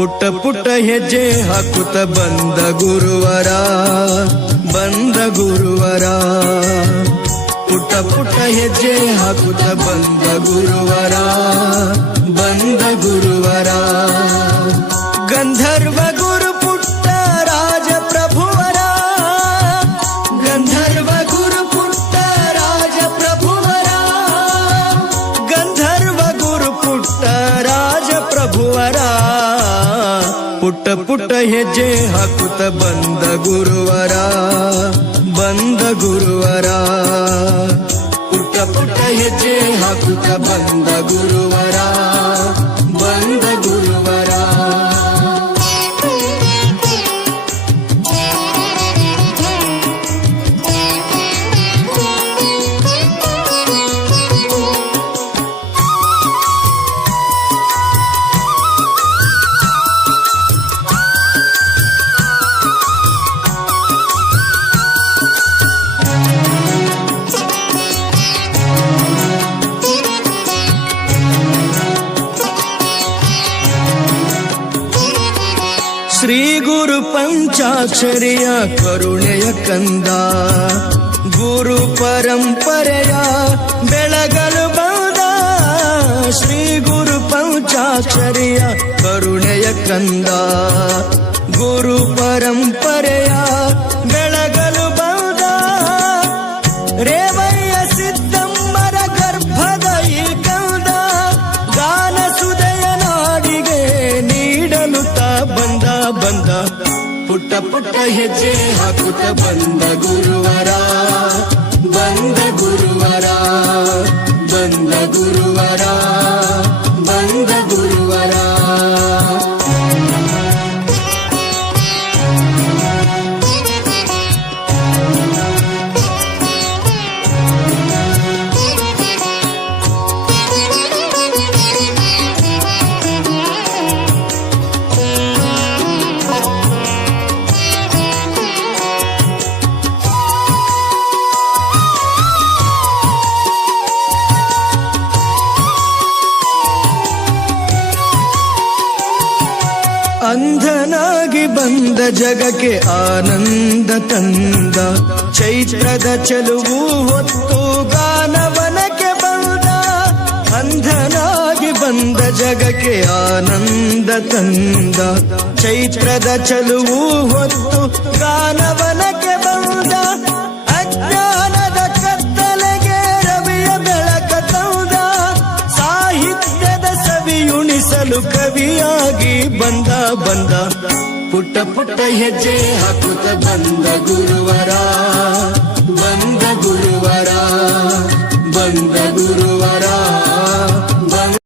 ಪುಟ್ಟ ಪುಟ್ಟ ಹೆಜ್ಜೆ ಹಾಕುತ್ತ ಬಂದ ಗುರುವರ, ಬಂದ ಗುರುವರ. ಪುಟ್ಟ ಪುಟ್ಟ ಹೆಜ್ಜೆ ಹಾಕುತ್ತ ಬಂದ ಗುರುವರ, ಬಂದ ಗುರುವರ. ಗಂಧರ್ವ ಗುರು ಪುಟ್ಟ ರಾಜ ಪ್ರಭುವರ, ಗಂಧರ್ವ ಗುರು ಪುಟ್ಟ ರಾಜ ಪ್ರಭುವರ, ಗಂಧರ್ವ ಗುರು ಪುಟ್ಟ ರಾಜ ಪ್ರಭುವರ. ಪುಟ್ಟ ಪುಟ್ಟ ಹೆಜ್ಜೆ ಹಾಕುತ್ತ ಬಂದ ಗುರುವರ, ಬಂದ ಗುರುವರ. ಪುಟ್ಟ ಪುಟ್ಟ ಹೆಜ್ಜೆ ಹಾಕುತ್ತ ಬಂದ ಗುರುವರ, ಬಂದ ಗುರುವರ. ಶ್ರೀ ಗುರು ಪಂಚಾಕ್ಷರಿಯ ಕರುಣೆಯ ಕಂದ, ಗುರು ಪರಂಪರೆಯ ಬೆಳಗಲು ಬಂದ. ಶ್ರೀ ಗುರು ಪಂಚಾಕ್ಷರಿಯ ಕರುಣೆಯ ಕಂದ, ಗುರು ಪರಂಪರೆಯ ಬೆಳಗಲು ಬಂದ. ರೇವಯ್ಯ ಸಿದ್ದಮ್ಮರ ಗರ್ಭದ ಈ ಕಂದ, ಗಾನ ಸುದಯ ನಾಡಿಗೆ ನೀಡಲು ತಾ ಬಂದ ಬಂದ. ಪುಟ್ಟ ಪುಟ್ಟ ಹೆಜ್ಜೆ ಹಾಕುತ್ತ ಬಂದ ಗುರುವರ, ಬಂದ ಗುರುವರ, ಬಂದ ಗುರುವರ, ಬಂದ ಗುರುವರ. ಅಂಧನಾಗಿ ಬಂದ ಜಗಕ್ಕೆ ಆನಂದ ತಂದ, ಚೈತ್ರದ ಚೆಲುವು ಹೊತ್ತು ಗಾನವನಕ್ಕೆ ಬಂದ. ಅಂಧನಾಗಿ ಬಂದ ಜಗಕ್ಕೆ ಆನಂದ ತಂದ, ಚೈತ್ರದ ಚೆಲುವು ಹೊತ್ತು ಗಾನವನಕ್ಕೆ ಬಂದ. ಅಜ್ಞಾನದ ಕತ್ತಲೆಗೆ ರವಿಯ ಬೆಳಕ ತಂದ, ಸಾಹಿತ್ಯದ ಸವಿಯುಣಿಸಲು ಕವಿಯಾಗಿ ಬಂದ ಬಂದ. ಪುಟ್ಟ ಪುಟ್ಟ ಹೆಜ್ಜೆ ಹಾಕುತ್ತ ಬಂದ ಗುರುವರ, ಬಂದ ಗುರುವರ.